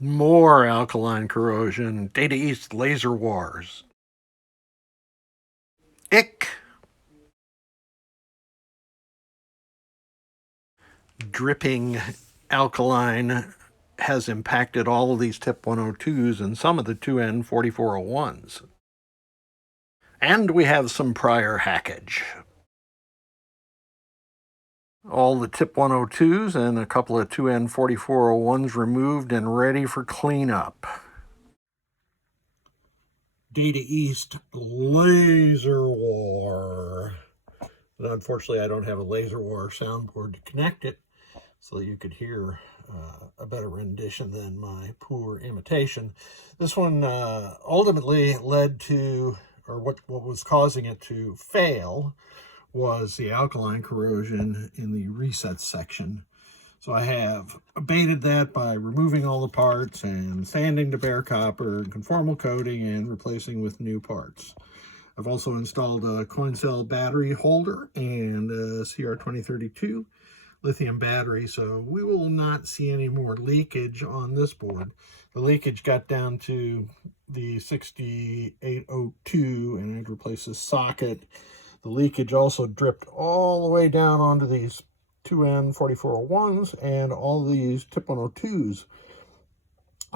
More alkaline corrosion. Data East Laser Wars. Ick. Dripping alkaline has impacted all of these tip 102s and some of the 2N4401s. And we have some prior hackage. All the tip 102s and a couple of 2N4401s removed and ready for cleanup. Data East LaserWar. And unfortunately, I don't have a LaserWar soundboard to connect it so you could hear a better rendition than my poor imitation. This one ultimately led to, or what was causing it to fail was the alkaline corrosion in the reset section. So I have abated that by removing all the parts and sanding to bare copper and conformal coating and replacing with new parts. I've also installed a coin cell battery holder and a CR2032 lithium battery, so we will not see any more leakage on this board. The leakage got down to the 6802 and I'd replace the socket. The leakage also dripped all the way down onto these 2N4401s and all these tip 102s.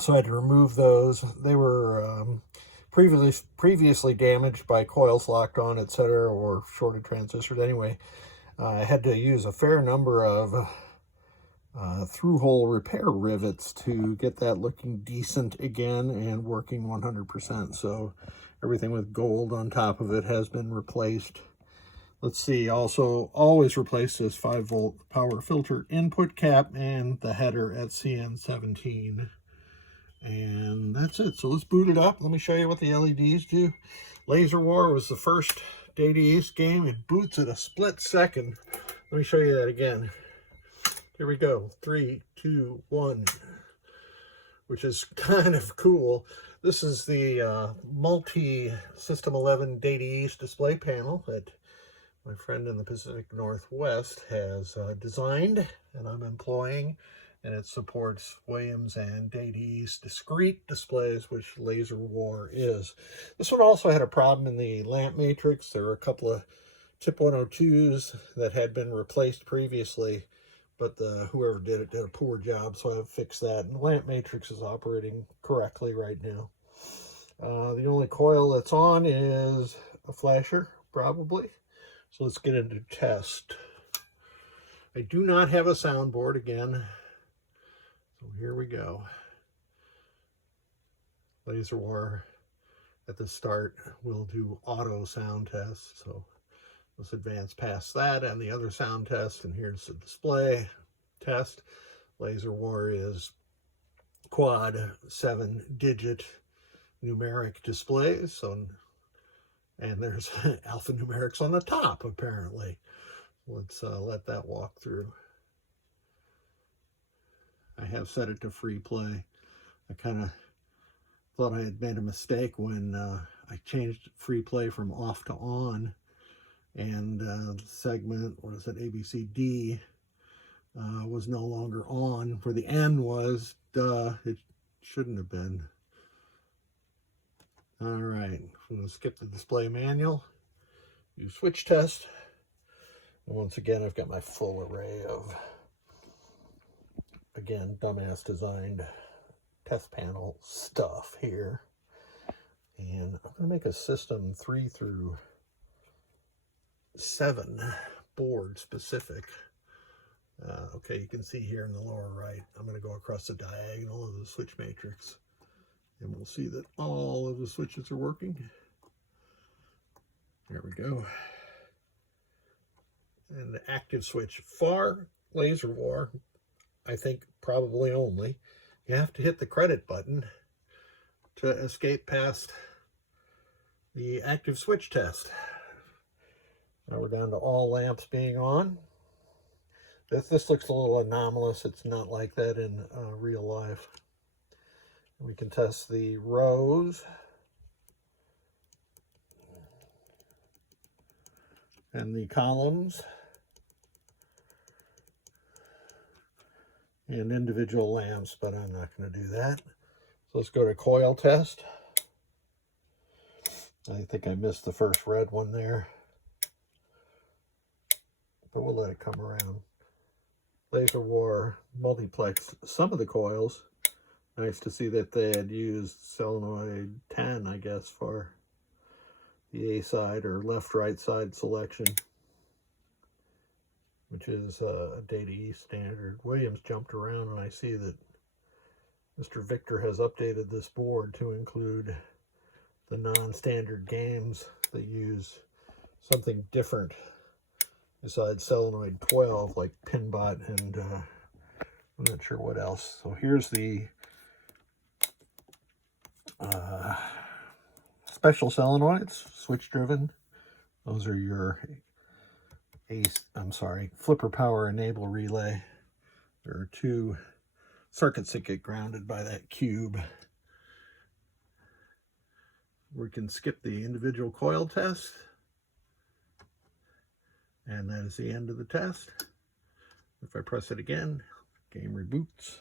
So I had to remove those. They were previously damaged by coils locked on, etc., or shorted transistors. Anyway, I had to use a fair number of through-hole repair rivets to get that looking decent again and working 100%. So everything with gold on top of it has been replaced. Let's see, also always replace this 5-volt power filter input cap and the header at CN17. And that's it. So let's boot it up. Let me show you what the LEDs do. LaserWar was the first Data East game. It boots at a split second. Let me show you that again. Here we go. 3, 2, 1. Which is kind of cool. This is the multi-System 11 Data East display panel that my friend in the Pacific Northwest has designed and I'm employing, and it supports Williams and Data East discrete displays, which LaserWar is. This one also had a problem in the lamp matrix. There were a couple of tip 102s that had been replaced previously, but whoever did it did a poor job, so I've fixed that, and the lamp matrix is operating correctly right now. The only coil that's on is a flasher, probably. So let's get into test. I do not have a soundboard again. So here we go. LaserWar at the start will do auto sound test. So let's advance past that and the other sound test. And here's the display test. LaserWar is quad 7-digit numeric displays. So, and there's alphanumerics on the top, apparently. Let's let that walk through. I have set it to free play. I kind of thought I had made a mistake when I changed free play from off to on, and the segment, what is it, ABCD, was no longer on, where the N was. It shouldn't have been. All right, I'm going to skip the display manual, use switch test, and once again I've got my full array of, again, dumbass designed test panel stuff here. And I'm going to make a system 3 through 7 board specific. Okay, you can see here in the lower right, I'm going to go across the diagonal of the switch matrix, and we'll see that all of the switches are working. There we go. And the active switch for LaserWar, I think probably only, you have to hit the credit button to escape past the active switch test. Now we're down to all lamps being on. This looks a little anomalous. It's not like that in real life. We can test the rows and the columns. and individual lamps, but I'm not going to do that. So let's go to coil test. I think I missed the first red one there, but we'll let it come around. LaserWar multiplex some of the coils. Nice to see that they had used solenoid 10, I guess, for the A side or left-right side selection, which is a Data East standard. Williams jumped around, and I see that Mr. Victor has updated this board to include the non-standard games that use something different besides solenoid 12, like Pinbot and I'm not sure what else. So here's the special solenoids, switch driven. Those are your flipper power enable relay. There are two circuits that get grounded by that cube. We can skip the individual coil test. And that is the end of the test. If I press it again, game reboots,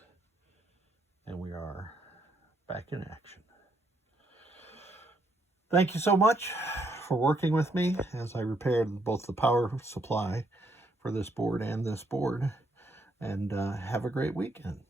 and we are back in action. Thank you so much for working with me as I repaired both the power supply for this board and this board. And have a great weekend.